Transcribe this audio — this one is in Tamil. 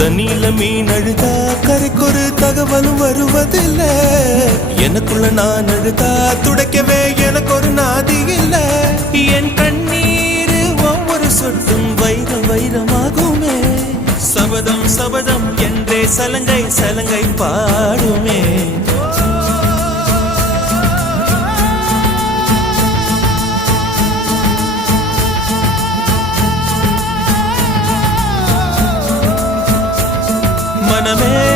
தண்ணியில மீன் அழுதா கரைக்கொரு தகவலும் வருவதில்ல. எனக்குள்ள நான் அழுதா துடைக்கவே எனக்கு ஒரு நாதி இல்ல. என் கண்ணீர் ஒவ்வொரு சொட்டும் வைரம் வைரமாகுமே. சபதம் சபதம் என்றே சலங்கை சலங்கை பாடுமே. மனமே